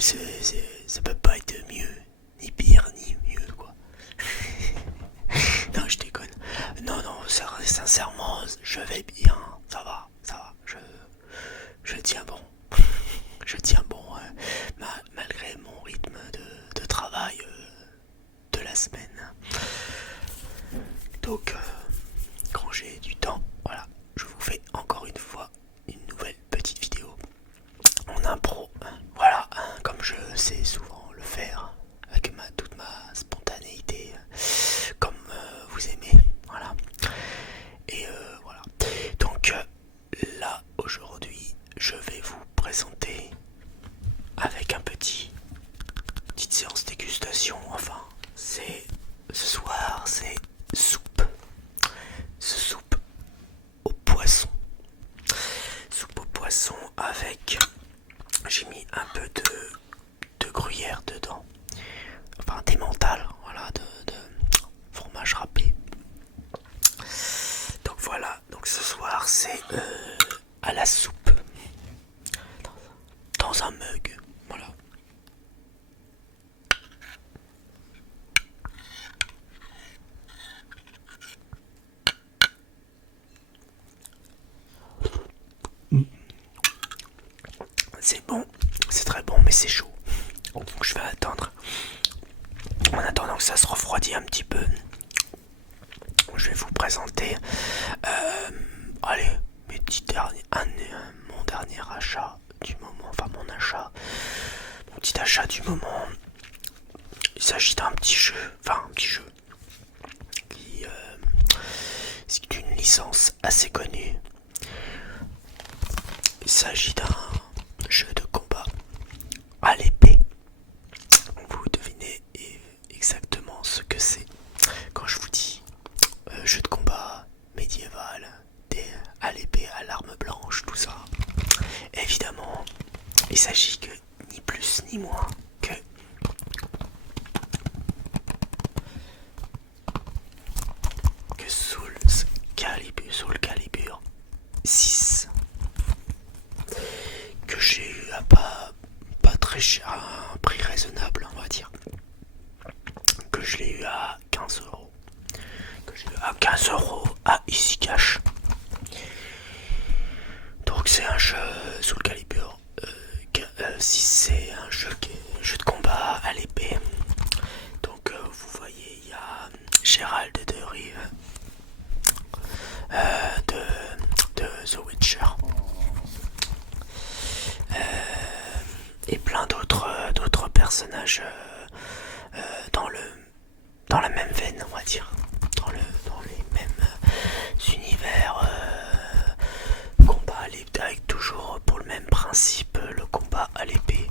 Ça peut pas être mieux, ni pire, ni mieux, quoi. Non, je déconne. Non, non, sincèrement, je vais bien. Ça va, ça va. Je tiens bon. Je tiens bon, malgré mon rythme de travail de la semaine. Donc, quand j'ai du temps, voilà, je vous fais encore une fois une nouvelle petite vidéo en impro. Voilà, comme je sais souvent le faire, avec toute ma spontanéité, comme vous aimez. Voilà. Et voilà. Donc là, aujourd'hui, je vais vous présenter avec un petite séance dégustation. Enfin, ce soir, c'est soupe. Soupe au poisson. Soupe au poisson avec, j'ai mis un peu de gruyère dedans. Enfin, d'emmental, voilà, de fromage râpé. Donc voilà, donc ce soir c'est à la soupe dans un mug, voilà. C'est bon, c'est très bon, mais c'est chaud. Donc je vais attendre. En attendant que ça se refroidit un petit peu, je vais vous présenter allez, mon dernier achat du moment, enfin mon petit achat du moment. Il s'agit d'un petit jeu, qui c'est une licence assez connue. Il s'agit d'un jeu de combat à l'épée. Vous devinez exactement ce que c'est quand je vous dis jeu de combat médiéval, à l'épée, à l'arme blanche, tout ça. Évidemment, il s'agit que ni plus ni moins que Soul Calibur 6, que j'ai eu à pas très cher, à un prix raisonnable, on va dire. Que je l'ai eu à 15 euros. Que j'ai eu à 15 € à Easy Cash. Donc c'est un jeu Soul Calibur 6, c'est un jeu de combat à l'épée. Donc vous voyez, il y a Gérald de Rive de The Witcher et plein d'autres personnages dans la même veine, on va dire, dans les mêmes univers, combat à l'épée, avec toujours pour le même principe, le combat à l'épée.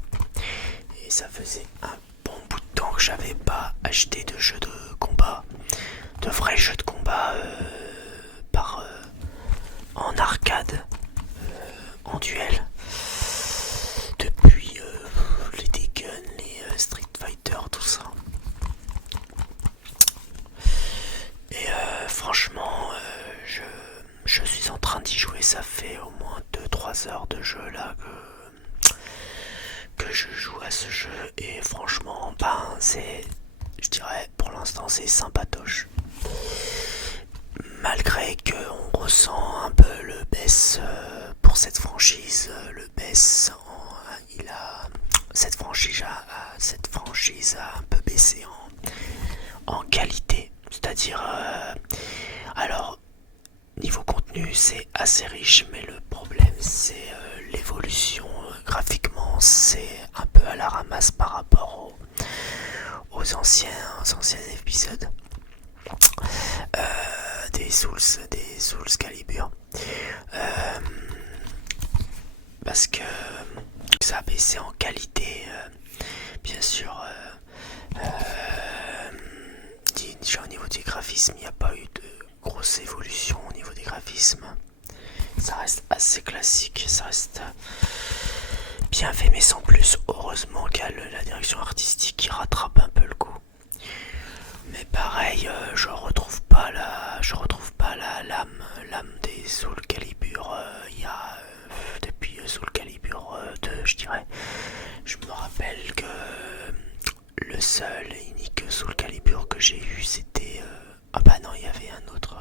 Et ça faisait un bon bout de temps que j'avais pas acheté de jeux de combat, de vrais jeux de combat en arcade, en duel, depuis les Tekken, les Street Fighter, tout ça. Et franchement, je suis en train d'y jouer. Ça fait au moins 2-3 heures de jeu là que je joue à ce jeu. Et franchement, je dirais pour l'instant c'est sympatoche. Malgré qu'on ressent un peu le baisse pour cette franchise, le baisse cette franchise a un peu baissé en qualité. C'est-à-dire, alors, niveau contenu, c'est assez riche, mais le problème, c'est l'évolution. Graphiquement, c'est un peu à la ramasse par rapport aux anciens épisodes des Souls Calibur. Parce que ça a baissé en qualité, bien sûr. Déjà au niveau des graphismes, il n'y a pas eu de grosse évolution au niveau des graphismes. Ça reste assez classique, ça reste bien fait, mais sans plus. Heureusement qu'il y a la direction artistique qui rattrape un peu le coup. Mais pareil, je retrouve pas la l'âme des Soul Calibur. Il y a depuis Soul Calibur 2, je dirais. Je me rappelle que le seul et unique Soul Calibur que j'ai eu, c'était... Ah bah non, il y avait un autre...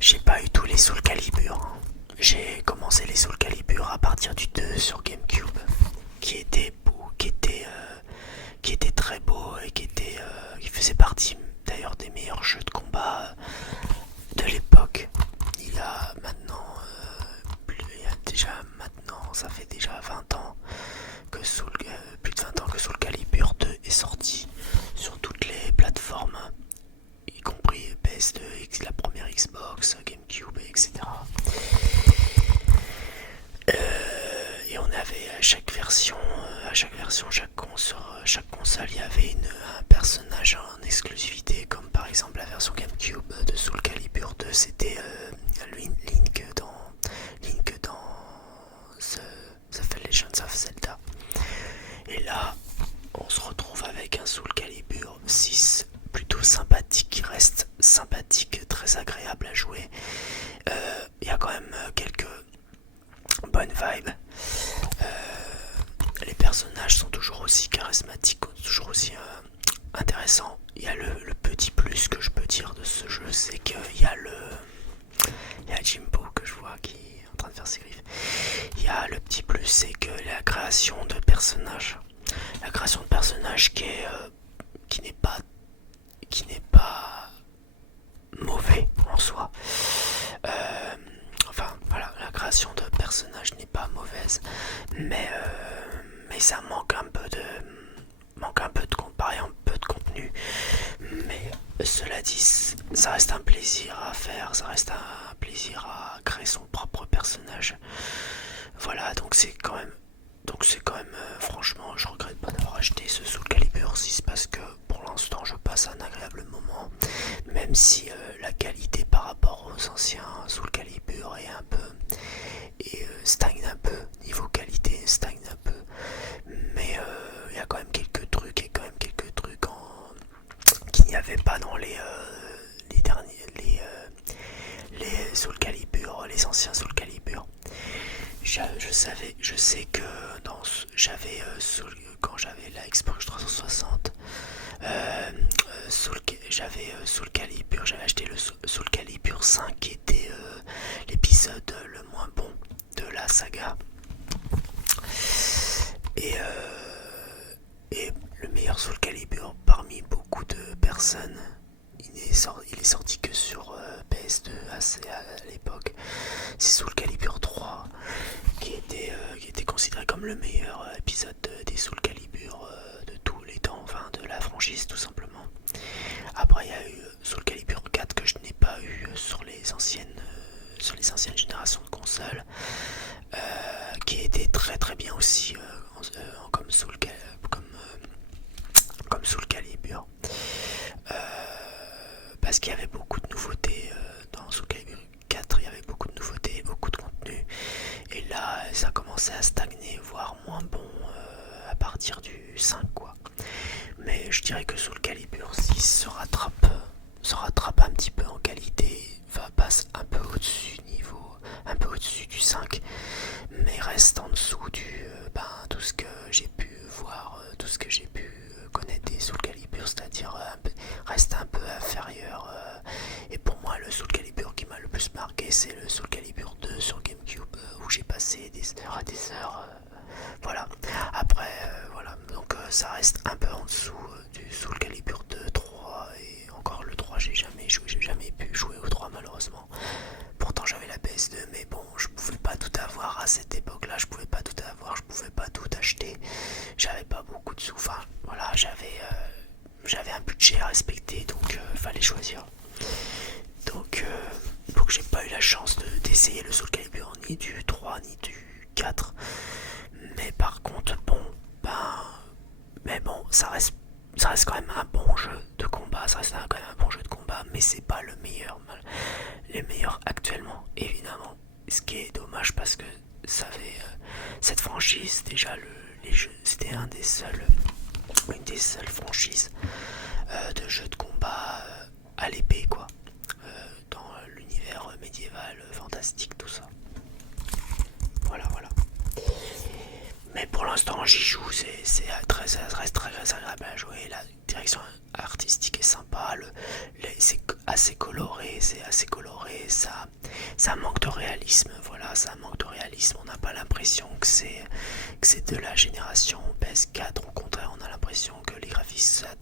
J'ai pas eu tous les Soul Calibur, hein. J'ai commencé les Soul Calibur à partir du 2 sur GameCube, qui était beau, qui était très beau et qui faisait partie d'ailleurs des meilleurs jeux de combat de l'époque. Il y a maintenant, ça fait déjà 20 ans que plus de 20 ans que Soul Calibur 2 est sorti sur toutes les plateformes, y compris PS2, la première Xbox, GameCube, etc. Et on avait à chaque version, sur chaque console, il y avait un personnage en exclusivité, comme par exemple la version GameCube de Soul Calibur 2, c'était Link dans The Legends of Zelda. Et là, on se retrouve avec un Soul Calibur 6 plutôt sympathique, qui reste sympathique, très agréable à jouer. Il y a quand même quelques bonnes vibes. Les personnages sont toujours aussi charismatiques, toujours aussi intéressants. Il y a le petit plus que je peux dire de ce jeu, c'est qu'il y a Jimbo que je vois qui est en train de faire ses griffes. Il y a le petit plus, c'est que la création de personnages, qui n'est pas mauvais en soi. Enfin voilà, la création de personnages n'est pas mauvaise, mais ça manque un peu de contenu. Mais cela dit, ça reste un plaisir à faire, ça reste un plaisir à créer son propre personnage. Voilà, donc c'est quand même franchement, je regrette pas d'avoir acheté ce Soul Calibur 6 parce que pour l'instant je passe un agréable moment, même si la qualité par rapport aux anciens Soul Calibur est un peu stagne un peu, niveau qualité stagne un peu, mais il y a quand même quelques trucs qu'il n'y avait pas dans les derniers les Soul Calibur, les anciens Soul Calibur. Je sais que quand j'avais la Xbox 360, j'avais Soul Calibur, j'avais acheté le Soul Calibur 5 qui était l'épisode le moins bon de la saga. Et le meilleur Soul Calibur parmi beaucoup de personnes, il est sorti que sur PS2 à l'époque. C'est Soul Calibur 3 qui était considéré comme le meilleur épisode des Soul Calibur de tous les temps, enfin de la franchise tout simplement. Après il y a eu Soul Calibur 4 que je n'ai pas eu sur les anciennes générations de consoles, qui était très très bien aussi comme Soul Calibur, parce qu'il y avait beaucoup de nouveautés dans Soul Calibur 4, il y avait beaucoup de nouveautés, beaucoup de contenu, et là ça commençait à stagner, voire moins bon à partir du 5 quoi. Mais je dirais que Soul Calibur 6 se rattrape un petit peu en qualité, passe un peu au-dessus du 5, mais reste en dessous tout ce que j'ai pu voir, tout ce que j'ai pu connaître des Soul Calibur, c'est-à-dire reste un peu inférieur. Et pour moi, le Soul Calibur qui m'a le plus marqué, c'est le Soul Calibur 2 sur GameCube, où j'ai passé des heures et des heures. Voilà. Après, voilà. Donc ça reste un peu en dessous du Soul Calibur 2, 3, et encore le 3, j'ai jamais pu jouer au 3 malheureusement. Pourtant j'avais la PS2, mais bon, je pouvais pas tout avoir à cette époque-là, je pouvais pas tout acheter, j'avais pas beaucoup de sous, enfin voilà, j'avais un budget à respecter, donc fallait choisir. Donc j'ai pas eu la chance d'essayer le Soul Calibur ni du 3 ni du 4, mais par contre ça reste quand même un bon jeu de combat, mais c'est pas le meilleur actuellement, évidemment. Ce qui est dommage parce que cette franchise, déjà les jeux, c'était une des seules franchises de jeux de combat à l'épée quoi, dans l'univers médiéval, fantastique, tout ça. Voilà. pour l'instant j'y joue, ça reste très agréable à jouer, la direction artistique est sympa, c'est assez coloré, ça manque de réalisme, voilà, ça manque de réalisme, on n'a pas l'impression que c'est de la génération PS4, au contraire on a l'impression que les graphismes elles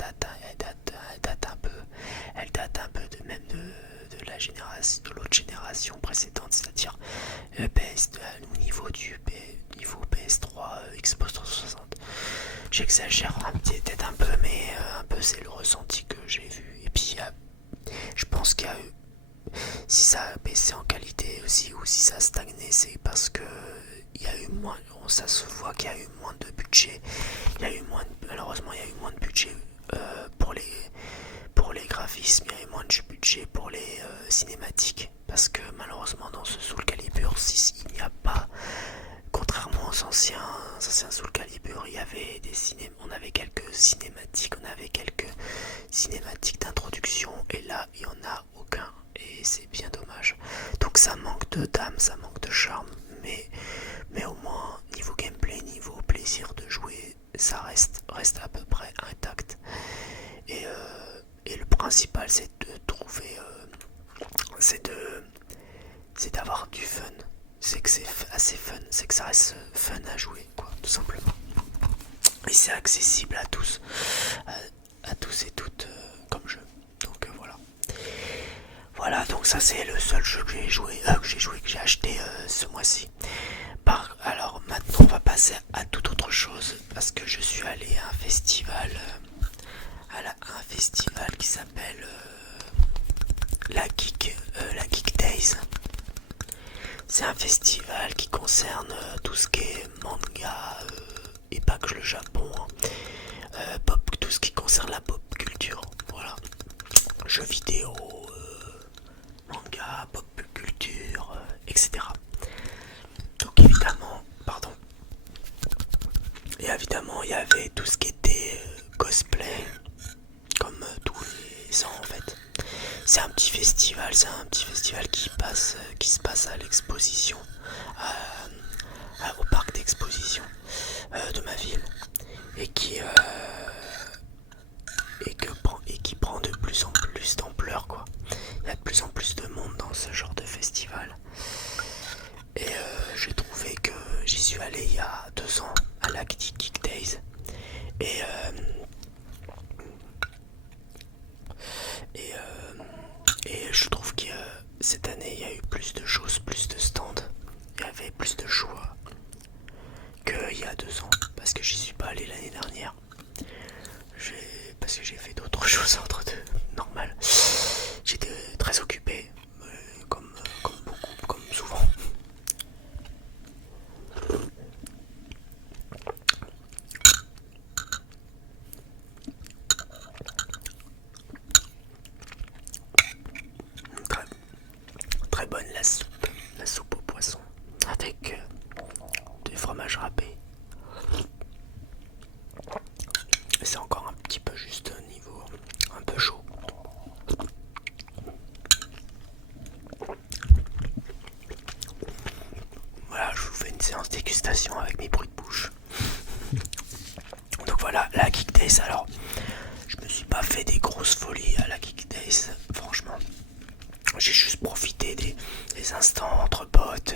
datent un peu de la génération, de l'autre génération précédente, c'est-à-dire au niveau niveau PS3, Xbox 360. J'exagère peut-être un peu, mais un peu c'est le ressenti que j'ai vu. Et puis je pense qu'il y a eu, si ça a baissé en qualité aussi ou si ça a stagné, c'est parce que il y a eu moins, ça se voit qu'il y a eu moins de budget. Malheureusement il y a eu moins de budget pour les graphismes, il y a eu moins de budget pour les cinématiques, parce que malheureusement dans ce Soul Calibur 6 il n'y a pas, contrairement aux anciens Soul Calibur, il y avait on avait quelques cinématiques d'introduction, et là il n'y en a aucun, et c'est bien dommage. Donc ça manque d'âme, ça manque de charme, mais au moins niveau gameplay, niveau plaisir de jouer, ça reste à peu près intact. Et le principal c'est de trouver, c'est d'avoir du fun. C'est que c'est assez fun, c'est que ça reste fun à jouer, quoi, tout simplement. Et c'est accessible à tous et toutes comme jeu. Donc voilà. Voilà, donc ça c'est le seul jeu que j'ai acheté ce mois-ci. Alors maintenant on va passer à toute autre chose, parce que je suis allé à un festival, qui s'appelle la Geek Days. C'est un festival qui concerne tout ce qui est manga, et pas que le Japon, hein. Tout ce qui concerne la pop culture, voilà. Jeux vidéo, manga, pop culture, etc. Donc évidemment, il y avait tout ce qui était cosplay, comme tous les ans en fait. C'est un petit festival qui se passe à l'exposition, au parc d'exposition de ma ville, et qui prend de plus en plus d'ampleur, quoi. Il y a de plus en plus de monde dans ce genre de festival. Et j'ai trouvé que j'y suis allé il y a 2 ans à la Geek Days, et je trouve que cette année il y a eu plus de choses, plus de stands, il y avait plus de choix qu'il y a 2 ans, parce que j'y suis pas allé l'année dernière, parce que j'ai fait d'autres choses entre deux, normal. J'étais très occupé, comme beaucoup, comme souvent. Très, très bonne la soupe au poisson, avec des fromages râpés. C'est encore un petit peu juste niveau un peu chaud. Voilà, je vous fais une séance dégustation avec mes bruits de bouche. Donc voilà, la Geek Days. Alors, je me suis pas fait des grosses folies à la Geek Days, franchement. J'ai juste profité des instants entre potes,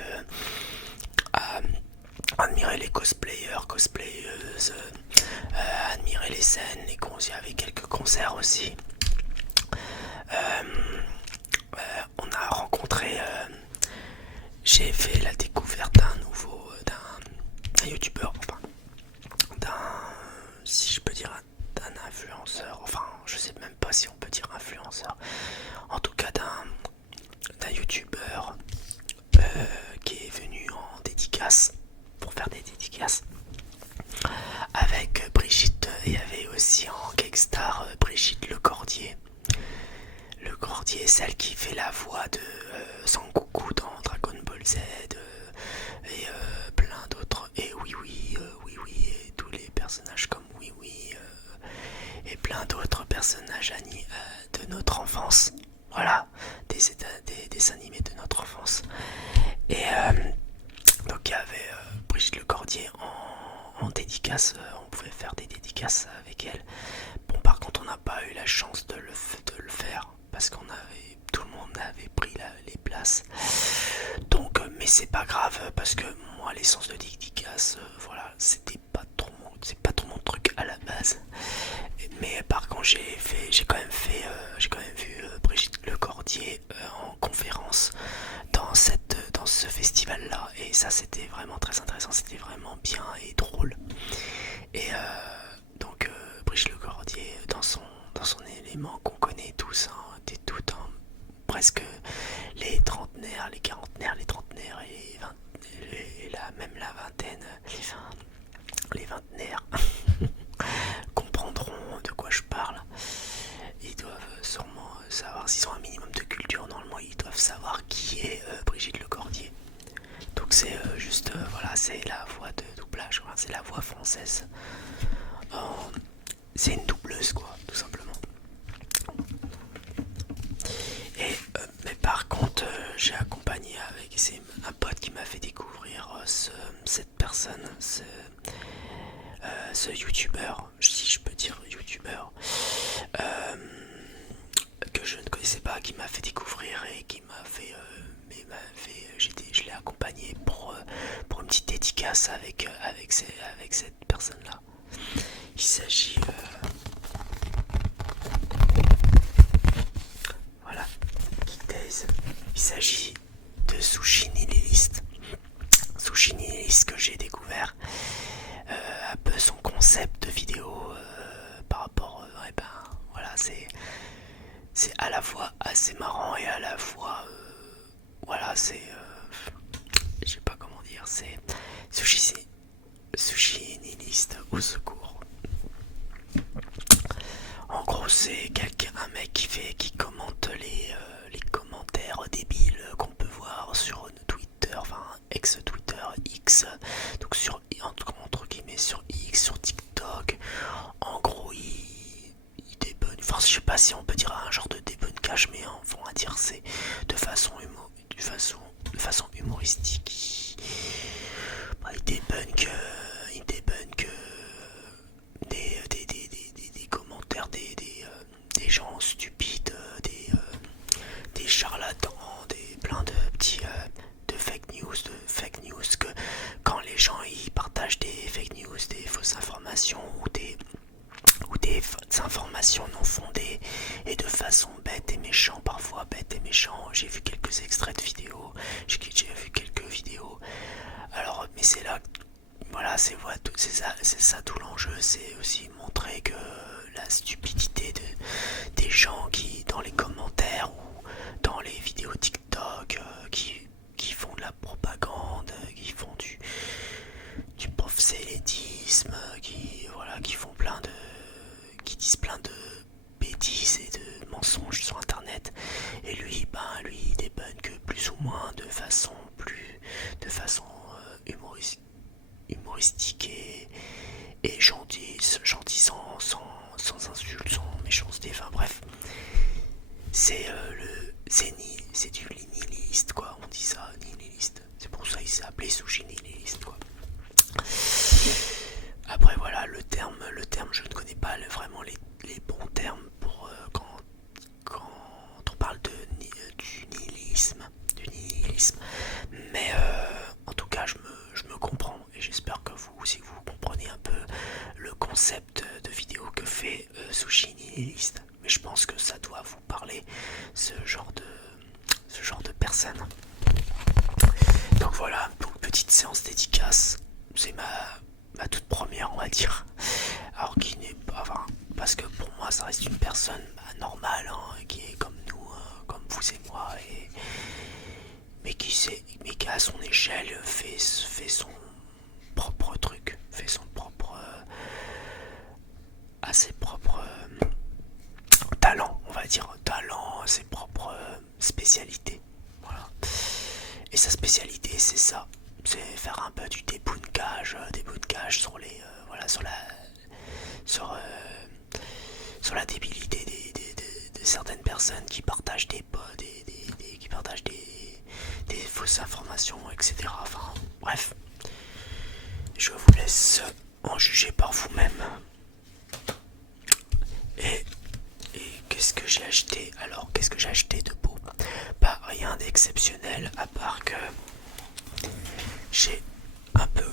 à admirer les cosplayeuses, admirer les scènes, les concerts, il y avait quelques concerts aussi. On a rencontré, j'ai fait la découverte d'un youtubeur, enfin si je peux dire d'un influenceur, enfin je sais même pas si on peut dire influenceur, en tout cas d'un youtubeur qui est venu en dédicace, pour faire des dédicaces avec Brigitte. Il y avait aussi en Geekstar Brigitte Lecordier, celle qui fait la voix de Sangoku dans Dragon Ball Z, et plein d'autres, et oui, et tous les personnages comme oui, et plein d'autres personnages de notre enfance, voilà, des dessins animés de notre enfance. Et donc il y avait Brigitte Lecordier en dédicace, on pouvait faire des dédicaces avec elle. Bon, par contre, on n'a pas eu la chance de le faire parce tout le monde avait pris les places. Donc, mais c'est pas grave parce que moi, les séances de dédicace, voilà, c'est pas trop mon truc à la base. Mais par contre, j'ai quand même vu Brigitte Lecordier en conférence dans ce festival-là, et ça, c'était vraiment très intéressant, c'était vraiment bien et drôle. Et donc Brigitte Lecordier dans son élément qu'on connaît tous, hein, était tout en presque les trentenaires, les quarantenaires, les trentenaires et même la vingtaine, les vingtenaires comprendront de quoi je parle. Ils doivent sûrement savoir, s'ils ont un minimum de culture, normalement ils doivent savoir qui est Brigitte Lecordier. Donc c'est voilà, c'est la voix de doublage, quoi. C'est la voix française. C'est une doubleuse, quoi, tout simplement. Et mais par contre, j'ai accompagné c'est un pote qui m'a fait découvrir cette personne, ce youtubeur, si je peux dire youtubeur, que je ne connaissais pas, qui m'a fait découvrir et qui m'a fait, je l'ai accompagné pour une petite dédicace avec cette personne-là. Il s'agit voilà, il s'agit de Sushi Nihilist. Sushi Nihilist que j'ai découvert un peu son concept de vidéo par rapport voilà, c'est à la fois assez marrant et à la fois voilà, c'est je sais pas comment dire, c'est Sushi Nihilist au secours. En gros, c'est un mec qui commente les commentaires débiles qu'on peut voir sur Twitter, enfin ex-Twitter, X, donc entre guillemets sur X, sur TikTok. En gros, il débunne, enfin je sais pas si on peut dire un genre de débunkage, mais on va dire c'est de façon humoristique. Il débunk des commentaires des gens stupides, des charlatans, plein de petits de fake news que quand les gens ils partagent des fake news, des fausses informations ou des informations non fondées et de façon bête et méchant, parfois bête et méchant. J'ai vu quelques extraits de vidéos, j'ai vu quelques vidéos. Alors, mais c'est là, voilà, c'est ça tout l'enjeu, c'est aussi montrer que la stupidité des gens qui, dans les commentaires ou dans les vidéos TikTok, qui font de la propagande, qui font du prosélytisme, qui font qui disent plein de bêtises et de mensonges sur internet. Et lui, il débunk plus ou moins de façon humoristique et gentil sans insultes, sans méchanceté, enfin bref. C'est du nihiliste, quoi, on dit ça, nihiliste. C'est pour ça qu'il s'est appelé Sushi Nihilist, quoi. Après voilà, le terme je ne connais pas vraiment les bons termes pour quand on parle du nihilisme, mais en tout cas je me comprends et j'espère que vous aussi vous comprenez un peu le concept de vidéo que fait Sushi Nihilist. Mais je pense que ça doit vous parler, ce genre de personne. Donc voilà, donc petite séance dédicace, c'est ma toute première, on va dire. Alors qui n'est pas, enfin, parce que pour moi ça reste une personne normale, hein, qui est comme nous, comme vous et moi, mais qui à son échelle fait son propre truc, fait son propre à ses propres talents, on va dire, ses propres spécialités. Voilà. Et sa spécialité, c'est ça, c'est faire un peu du débunkage sur les voilà, sur la débilité de certaines personnes qui partagent qui partagent des fausses informations, etc. Enfin bref, je vous laisse en juger par vous-même. Et, qu'est-ce que j'ai acheté? Alors, qu'est-ce que j'ai acheté de beau? Bah, rien d'exceptionnel, à part que j'ai un peu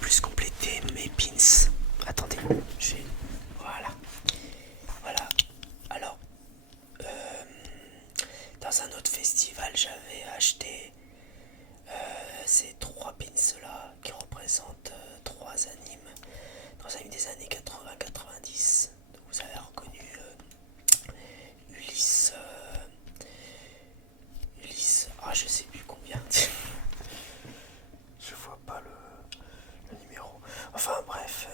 plus complété mes pins. Attendez, voilà. Voilà. Alors, dans un autre festival, j'avais acheté ces 3 pins là qui représentent 3 animes des années 80-90. Vous avez reconnu Ulysse, je sais plus combien. Je vois pas le numéro. Enfin bref,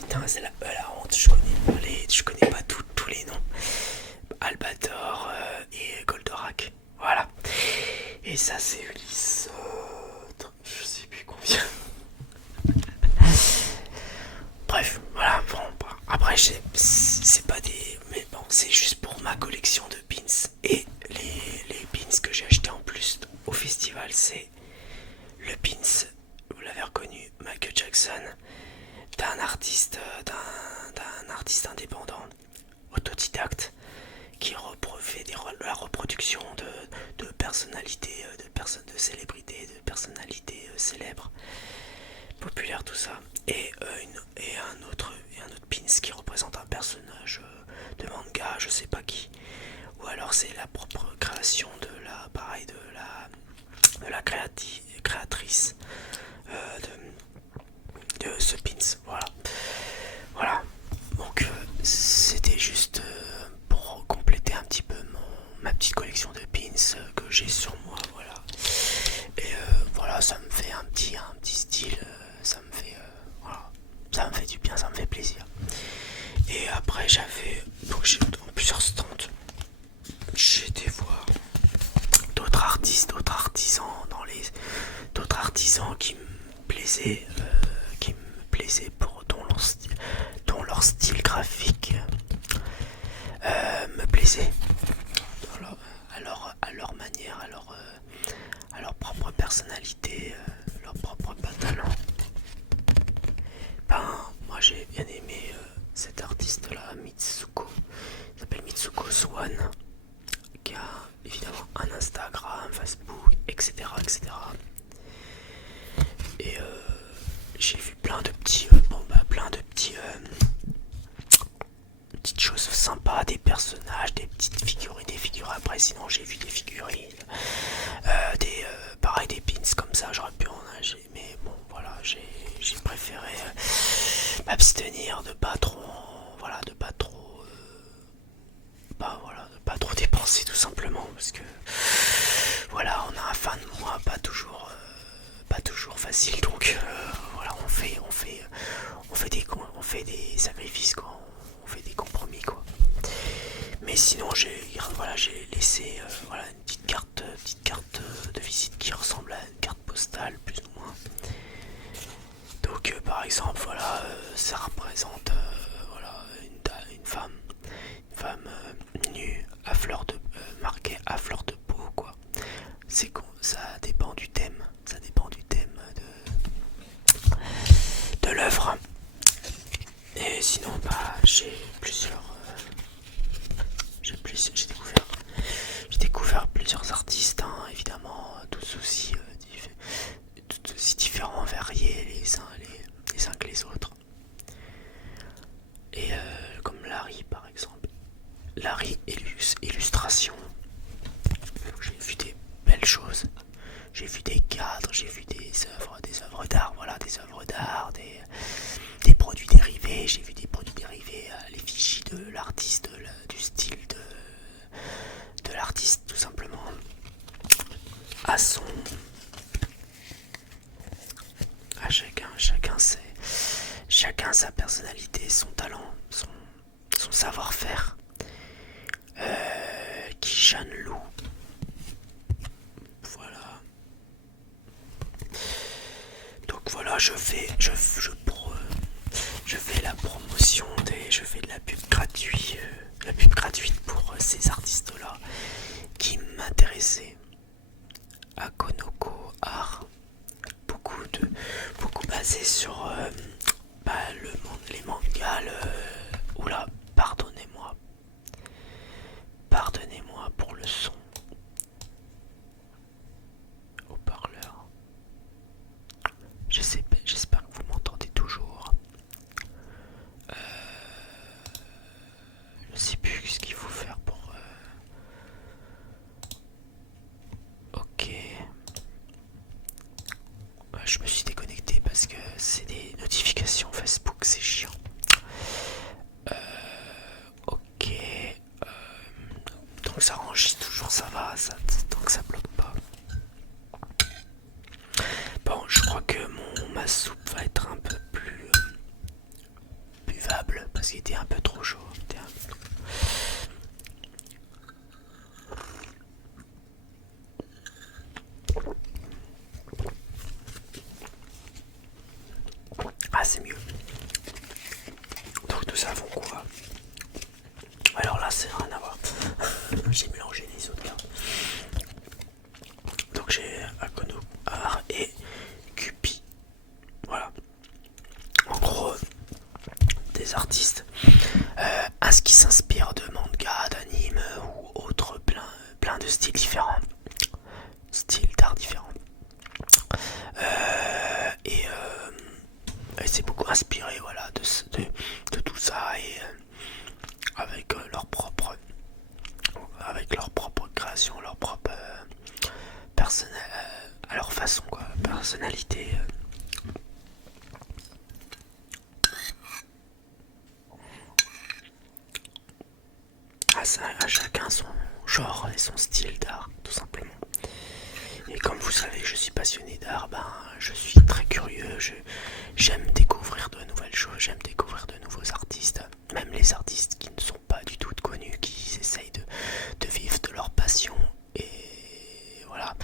putain, c'est la honte. Je connais pas tous les noms. Albator et Goldorak. Voilà. Et ça c'est Ulysse. Je sais plus combien. Bref, voilà. Bon, après c'est pas des, mais bon, c'est juste pour ma collection de pins. Et les pins que j'ai acheté en plus au festival, c'est le pins, vous l'avez reconnu, Michael Jackson, d'un artiste indépendant, autodidacte, qui fait la reproduction de personnalités, de célébrités, de personnalités célèbres, populaires, tout ça. Et un autre pins qui représente un personnage de manga, je sais pas qui. Ou alors c'est la propre création de la créatrice de ce pins. Voilà. Donc c'était juste pour compléter un petit peu ma petite collection de pins que j'ai sur moi. Voilà. Et voilà, ça me fait un petit style. Ça me fait ça me fait du bien, ça me fait plaisir. Et après j'avais dans plusieurs stands. J'ai été voir d'autres artistes, d'autres artisans qui me plaisaient, dont leur style graphique me plaisait, à leur manière, à leur propre personnalité, leur propre talent. Ben, moi j'ai bien aimé cet artiste-là, Mitsuko. Il s'appelle Mitsuko Swan, qui a évidemment un Instagram, Facebook, etc. Et j'ai vu plein de petites choses sympas, des personnages, des petites figurines, des figures. Après, sinon, j'ai vu des figurines, pareil, des pins comme ça. J'aurais pu en acheter, mais bon, voilà, j'ai préféré m'abstenir de pas trop, de pas trop dépenser, tout simplement, parce que voilà, on a un fin de mois pas toujours facile, donc voilà, on fait des sacrifices, quoi, on fait des compromis, quoi. Mais sinon j'ai laissé une petite carte de visite qui ressemble à une carte postale plus ou moins. Donc par exemple ça représente une femme nue à fleur de marquée à fleur de peau, quoi. C'est con, ça dépend du thème de l'œuvre. Et sinon j'ai découvert plusieurs artistes, hein, évidemment, tous aussi différents, variés les uns que les autres. Et comme Larry par exemple, Larry illustration. J'ai vu des belles choses. J'ai vu des cadres, j'ai vu des œuvres d'art, des produits dérivés. J'ai vu des produits dérivés à l'effigie de l'artiste, du style de l'artiste, tout simplement, à chacun sa personnalité, son talent, son savoir-faire. Kishan Lou, voilà. Donc voilà, je fais la promotion je fais de la pub gratuite pour ces artistes-là qui m'intéressaient. À Konoko Art, beaucoup basé sur les mangas. Oula, pardonnez-moi. Pardonnez-moi pour le son. Haut-parleur. J'espère que vous m'entendez toujours. Je sais plus ce qu'il faut faire pour... Ok. Je me suis déconnecté parce que c'est des notifications Facebook, c'est chiant. Ok. Donc ça enregistre toujours, ça va, tant que ça bloque pas. Bon, je crois que ma soupe va être un peu plus buvable parce qu'il était un peu trop chaud. Ah, c'est mieux. Donc nous avons quoi? Alors là, c'est rien à voir. J'ai mélangé les autres cartes. Donc j'ai Akonohar et Cupi. Voilà. En gros, des artistes qui s'inspirent de manga, d'anime ou autres, plein de styles différents. Styles d'art différents. Et c'est beaucoup inspiré, voilà, de tout ça, et avec leur propre création, leur propre à leur façon, quoi, personnalité. À chacun son genre et son style d'art, tout simplement. Et comme vous savez, je suis passionné d'art, je suis très curieux, j'aime découvrir de nouvelles choses, j'aime découvrir de nouveaux artistes, même les artistes qui ne sont pas du tout connus, qui essayent de vivre de leur passion. Et voilà,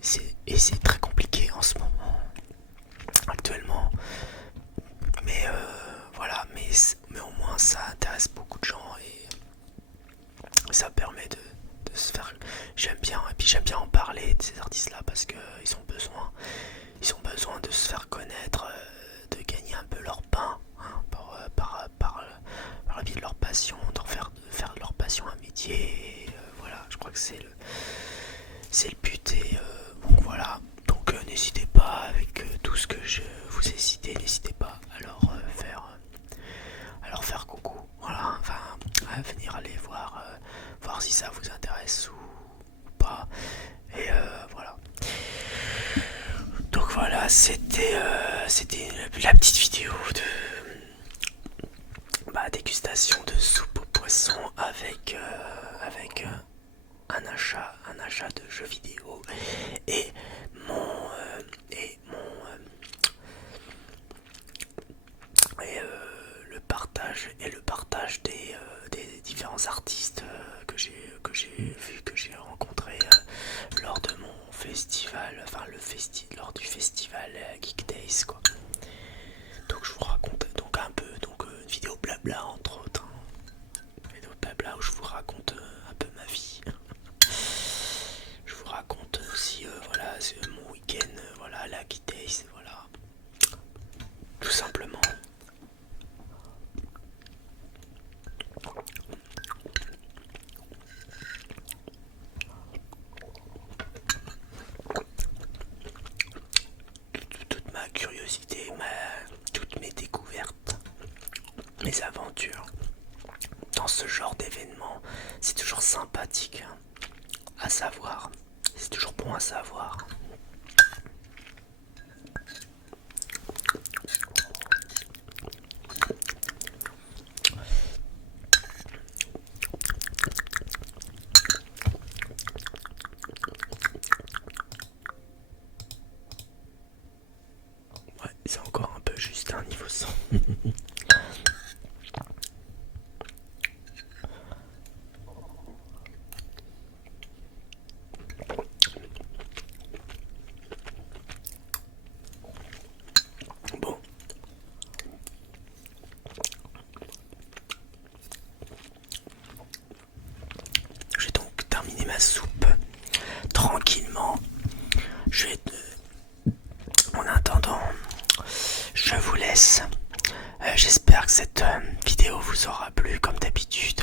c'est très compliqué en ce moment, actuellement. Mais voilà, mais au moins ça intéresse beaucoup de gens et ça permet de se faire. J'aime bien, et puis j'aime bien en parler de ces artistes-là parce qu'ils ont besoin de se faire connaître, de gagner un peu leur pain, hein, par la vie de leur passion, de faire de leur passion un métier. Et, voilà, je crois que c'est le but. Et donc voilà. Donc n'hésitez pas avec tout ce que je vous ai cité, n'hésitez pas à leur faire coucou. Voilà, enfin à venir aller voir si ça vous intéresse ou pas. Et voilà. Donc voilà, c'était la petite vidéo de dégustation de soupe au poisson avec un achat de jeux vidéo et le partage des différents artistes que j'ai vu, que j'ai rencontrés lors de mon festival, lors du festival Geek Days, quoi. Donc je vous raconte donc un peu, une vidéo blabla entre autres, hein. Une vidéo blabla où je vous raconte un peu ma vie. Je vous raconte aussi voilà, mon week-end, voilà, la Geek Days, voilà, tout simplement. Toute ma curiosité, toutes mes découvertes, mes aventures dans ce genre d'événement, c'est toujours sympathique, hein, à savoir. C'est toujours bon à savoir. Ouais, c'est encore un peu juste un niveau 100. Bon. J'ai donc terminé ma soupe tranquillement. En attendant, laisse. J'espère que cette vidéo vous aura plu comme d'habitude.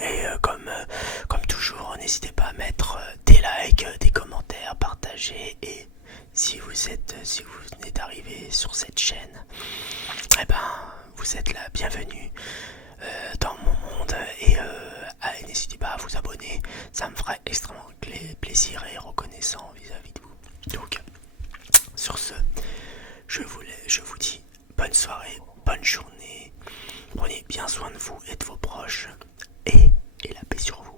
Et comme toujours, n'hésitez pas à mettre des likes, des commentaires, partager. Et si vous venez d'arriver sur cette chaîne, eh ben, vous êtes la bienvenue dans mon monde. Et n'hésitez pas à vous abonner, ça me fera extrêmement plaisir et reconnaissant vis-à-vis de vous. Donc, sur ce, je vous dis bonne soirée, bonne journée. Prenez bien soin de vous et de vos proches. Et la paix sur vous.